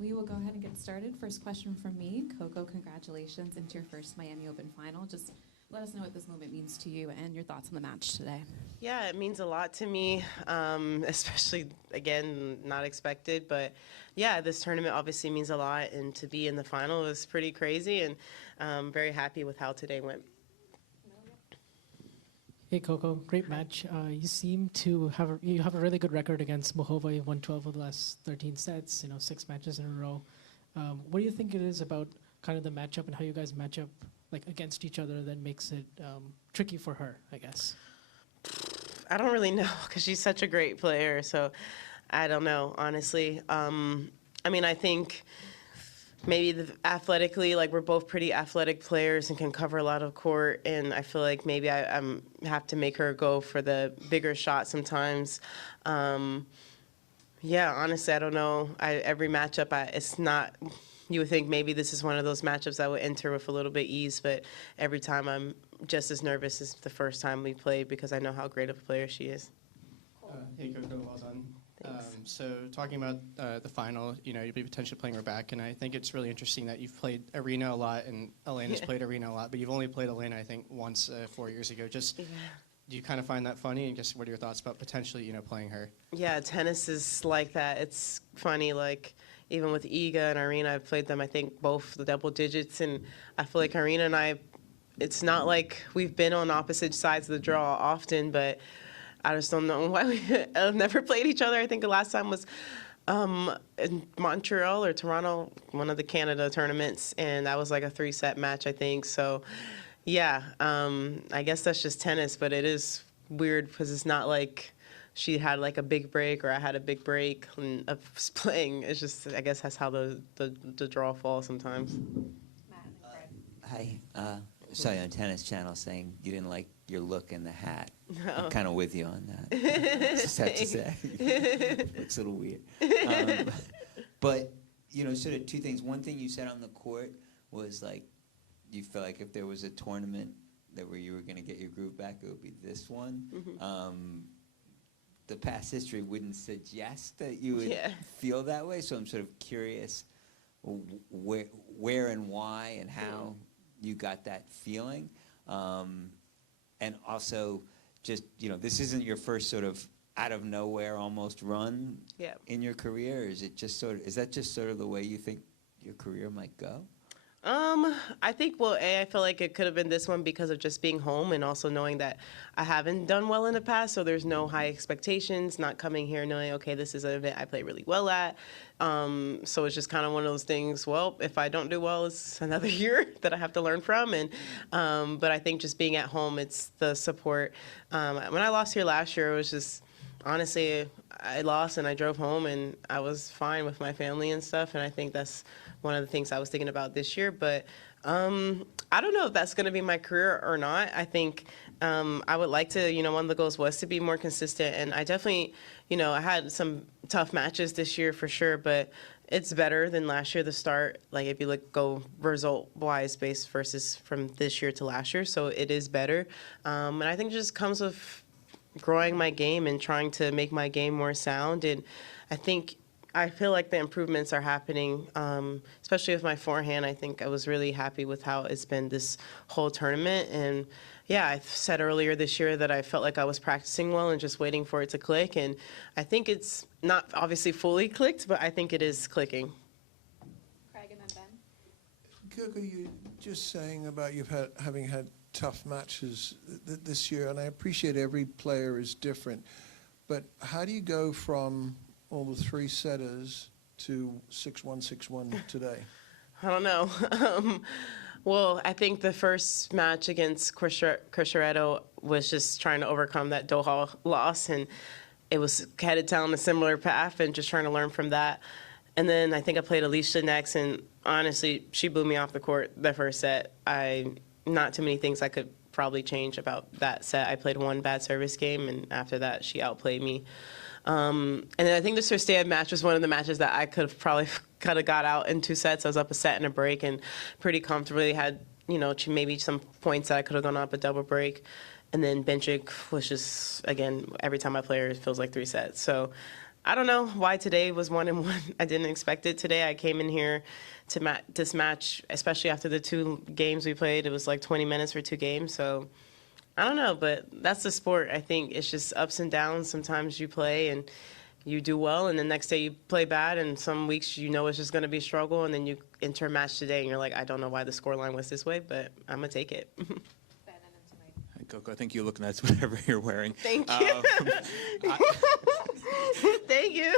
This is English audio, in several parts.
We will go ahead and get started. First question from me. Coco, congratulations into your first Miami Open final. Just let us know what this moment means to you and your thoughts on the match today. Yeah, it means a lot to me, especially, again, not expected. But, yeah, this tournament obviously means a lot, and to be in the final is pretty crazy, and I'm very happy with how today went. Hey Coco, great match. You seem to have a really good record against Muchova. You've won 12 of the last 13 sets. 6 matches in a row. What do you think it is about kind of the matchup and how you guys match up like against each other that makes it tricky for her? I guess. I don't really know because she's such a great player. So I don't know, honestly. I mean, I think maybe athletically, like we're both pretty athletic players and can cover a lot of court. And I feel like maybe I have to make her go for the bigger shot sometimes. Yeah, honestly, I don't know. Every matchup, it's not. You would think maybe this is one of those matchups I would enter with a little bit ease, but every time I'm just as nervous as the first time we played because I know how great of a player she is. Hey Coco, well done. Thanks. So talking about the final, you'll be potentially playing her back, and I think it's really interesting that you've played Arena a lot, and Elena's played Arena a lot, but you've only played Elena, I think, once 4 years ago. Just do you kind of find that funny? And guess what are your thoughts about potentially, playing her? Yeah, tennis is like that. It's funny, like even with Iga and Arena, I've played them, I think, both the double digits, and I feel like Arena and I, it's not like we've been on opposite sides of the draw often, but I just don't know why we've never played each other. I think the last time was in Montreal or Toronto, one of the Canada tournaments, and that was like a 3-set match, I think. So, yeah, I guess that's just tennis, but it is weird because it's not like she had like a big break or I had a big break of playing. It's just, I guess that's how the draw falls sometimes. Hi. Saw you on Tennis Channel saying you didn't like your look in the hat. No. I'm kind of with you on that. Just have to say. Looks a little weird. But, sort of two things. One thing you said on the court was like you felt like if there was a tournament where you were going to get your groove back, it would be this one. Mm-hmm. The past history wouldn't suggest that you would feel that way, so I'm sort of curious where and why and how you got that feeling. And also, just, this isn't your first sort of out of nowhere almost run in your career. Is that just sort of the way you think your career might go? I think, well, I feel like it could have been this one because of just being home and also knowing that I haven't done well in the past, so there's no high expectations, not coming here knowing, okay, this is an event I play really well at. So it's just kind of one of those things, well, if I don't do well, it's another year that I have to learn from. And but I think just being at home, it's the support. When I lost here last year, it was just, honestly, I lost and I drove home and I was fine with my family and stuff, and I think that's one of the things I was thinking about this year. But I don't know if that's going to be my career or not. I think I would like to, one of the goals was to be more consistent, and I definitely, I had some tough matches this year for sure, but it's better than last year, the start, like if you go result-wise based versus from this year to last year, so it is better. And I think it just comes with growing my game and trying to make my game more sound, and I feel like the improvements are happening, especially with my forehand. I think I was really happy with how it's been this whole tournament. And, yeah, I said earlier this year that I felt like I was practicing well and just waiting for it to click. And I think it's not obviously fully clicked, but I think it is clicking. Craig and then Ben. Coco, you're just saying about having had tough matches this year, and I appreciate every player is different. But how do you go from all the 3-setters to 6-1, 6-1 today? I don't know. Well, I think the first match against Crisciaretto was just trying to overcome that Doha loss, and it was headed down a similar path and just trying to learn from that. And then I think I played Alicia next, and honestly, she blew me off the court the first set. Not too many things I could probably change about that set. I played one bad service game, and after that, she outplayed me. And then I think the Serstead match was one of the matches that I could have got out in 2 sets. I was up a set and a break and pretty comfortably had, maybe some points that I could have gone up a double break. And then Benchik was just, again, every time I play her, it feels like 3 sets. So I don't know why today was 1-1. I didn't expect it today. I came in here to this match, especially after the 2 games we played. It was like 20 minutes for 2 games. So I don't know, but that's the sport. I think it's just ups and downs. Sometimes you play and you do well, and the next day you play bad, and some weeks you know it's just going to be a struggle, and then you enter a match today and you're like, I don't know why the scoreline was this way, but I'm going to take it. Hi, Coco. I think you look nice, whatever you're wearing. Thank you. Thank you.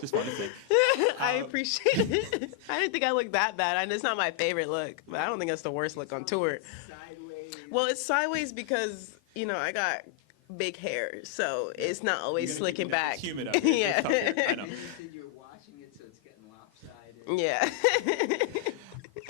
Just wanted to say. I appreciate it. I didn't think I looked that bad. It's not my favorite look, but I don't think that's the worst look on tour. Sideways. Well, it's sideways because, you know, I got big hair, so it's not always slicking back. It's humid out here. Yeah. It's tough here. I know. You said you were washing it, so it's getting lopsided. Yeah.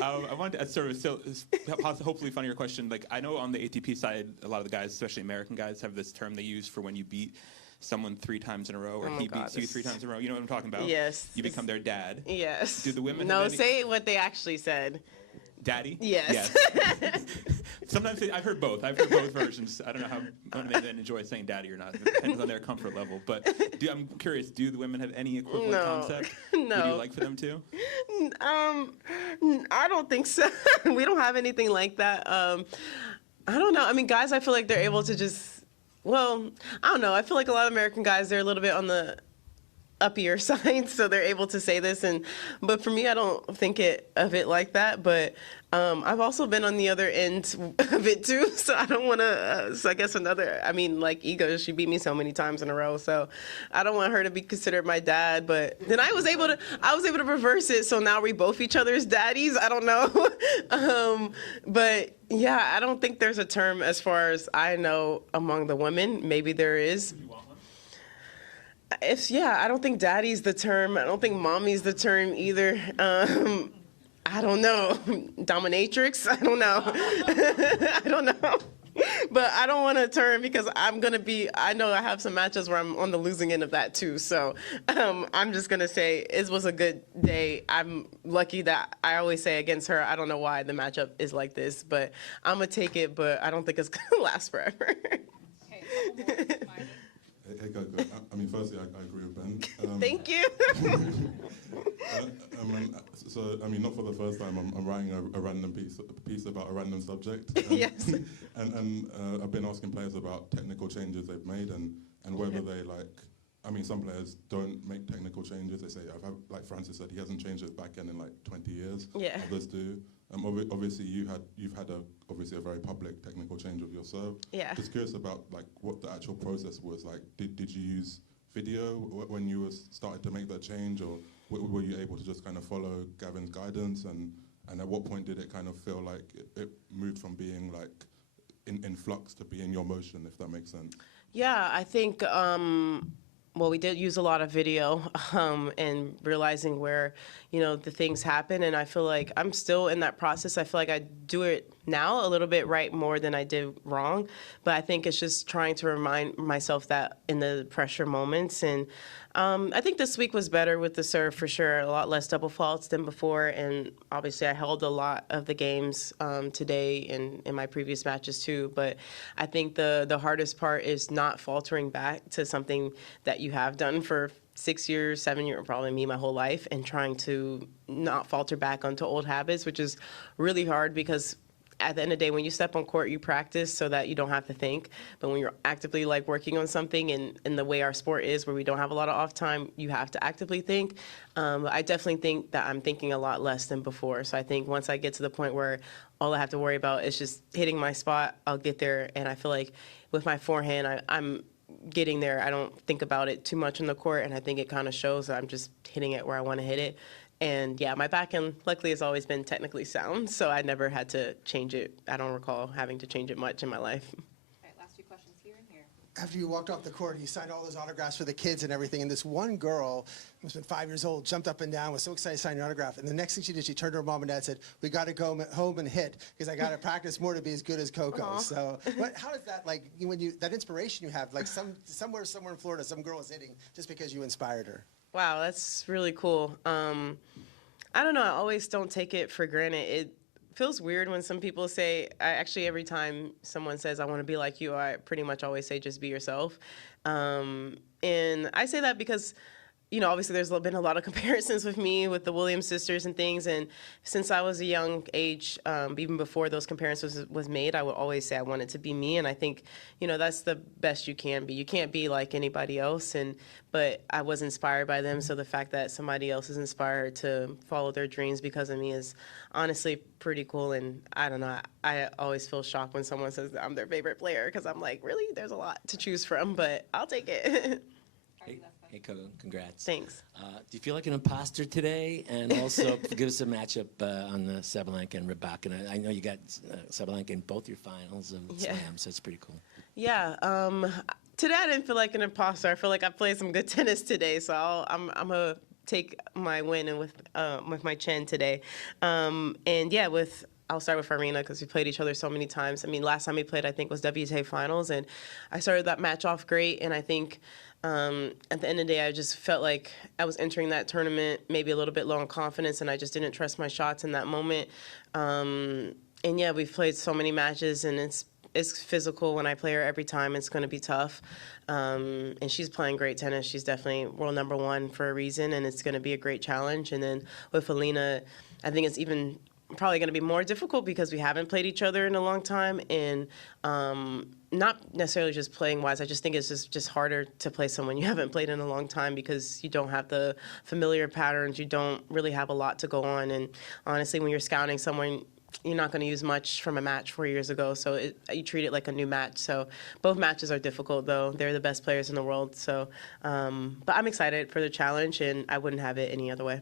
I wanted to hopefully funnier question. Like, I know on the ATP side, a lot of the guys, especially American guys, have this term they use for when you beat someone 3 times in a row, or Oh he God, beats you 3 times in a row. You know what I'm talking about? Yes. You become their dad. Yes. Do the women No, have any- say what they actually said. Daddy? Yes. Sometimes I've heard both. I've heard both versions. I don't know how men enjoy saying daddy or not. It depends on their comfort level. But I'm curious, do the women have any equivalent No. concept? No. Would you like for them to? I don't think so. We don't have anything like that. I don't know. I mean, guys, I feel like they're able to just, well, I don't know. I feel like a lot of American guys, they're a little bit on the uppier side, so they're able to say this. But for me, I don't think of it like that. But I've also been on the other end of it too, so I don't want to. So I guess like Ego, she beat me so many times in a row, so I don't want her to be considered my dad. But then I was able to reverse it, so now we both each other's daddies. I don't know, but yeah, I don't think there's a term as far as I know among the women. Maybe there is. I don't think daddy's the term. I don't think mommy's the term either. I don't know. Dominatrix? I don't know. I don't know. But I don't want a term because I know I have some matches where I'm on the losing end of that too. So I'm just going to say it was a good day. I'm lucky that I always say against her, I don't know why the matchup is like this, but I'm going to take it, but I don't think it's going to last forever. Hey, Coco. I mean, firstly, I agree with Ben. Thank you. Not for the first time, I'm writing a random piece about a random subject. Yes. And I've been asking players about technical changes they've made and whether they some players don't make technical changes. They say, like Francis said, he hasn't changed his backhand in like 20 years. Yeah. Others do. Obviously, you've had a very public technical change of your serve. Yeah. Just curious about like what the actual process was like. Did you use video when you started to make that change, or were you able to just kind of follow Gavin's guidance? And at what point did it kind of feel like it moved from being like in flux to being your motion, if that makes sense? Yeah, I think. We did use a lot of video and realizing where, the things happen. And I feel like I'm still in that process. I feel like I do it now a little bit right more than I did wrong. But I think it's just trying to remind myself that in the pressure moments. And I think this week was better with the serve for sure. A lot less double faults than before. And obviously I held a lot of the games today and in my previous matches too. But I think the hardest part is not faltering back to something that you have done for 6 years, 7 years, probably me my whole life, and trying to not falter back onto old habits, which is really hard because at the end of the day, when you step on court, you practice so that you don't have to think. But when you're actively like working on something and the way our sport is where we don't have a lot of off time, you have to actively think. I definitely think that I'm thinking a lot less than before. So I think once I get to the point where all I have to worry about is just hitting my spot, I'll get there. And I feel like with my forehand, I'm getting there. I don't think about it too much on the court, and I think it kind of shows that I'm just hitting it where I want to hit it. And yeah, my backhand luckily has always been technically sound, so I never had to change it. I don't recall having to change it much in my life. All right, last 2 questions here and here. After you walked off the court, you signed all those autographs for the kids and everything, and this one girl, who's been 5 years old, jumped up and down, was so excited to sign your autograph, and the next thing she did, she turned to her mom and dad and said, "We got to go home and hit, because I got to practice more to be as good as Coco." Aww. So how does that, like, that inspiration you have, like somewhere in Florida, some girl is hitting just because you inspired her? Wow, that's really cool. I don't know. I always don't take it for granted. feels weird when some people say, every time someone says, I want to be like you, I pretty much always say, just be yourself. And I say that because, obviously there's been a lot of comparisons with me with the Williams sisters and things. And since I was a young age, even before those comparisons was made, I would always say I wanted to be me. And I think, that's the best you can be. You can't be like anybody else. But I was inspired by them. So the fact that somebody else is inspired to follow their dreams because of me is honestly pretty cool. And I don't know, I always feel shocked when someone says that I'm their favorite player because I'm like, really? There's a lot to choose from, but I'll take it. Hey, Coco, congrats. Thanks. Do you feel like an imposter today? And also, give us a matchup on the Sabalenka and Rybakina. I know you got Sabalenka in both your finals of Slam, so it's pretty cool. Yeah. Today I didn't feel like an imposter. I feel like I played some good tennis today, so I'm gonna take my win and with my chin today. And yeah, I'll start with Irina because we played each other so many times. I mean, last time we played, I think, was WTA Finals, and I started that match off great, and I think at the end of the day, I just felt like I was entering that tournament maybe a little bit low on confidence, and I just didn't trust my shots in that moment. And yeah, we've played so many matches, and it's physical when I play her every time. It's going to be tough. And she's playing great tennis. She's definitely world number one for a reason, and it's going to be a great challenge. And then with Alina, I think it's even probably going to be more difficult because we haven't played each other in a long time, and not necessarily just playing wise. I just think it's just harder to play someone you haven't played in a long time because you don't have the familiar patterns. You don't really have a lot to go on. And honestly, when you're scouting someone, you're not going to use much from a match 4 years ago, so you treat it like a new match. So both matches are difficult, though. They're the best players in the world. So, but I'm excited for the challenge, and I wouldn't have it any other way.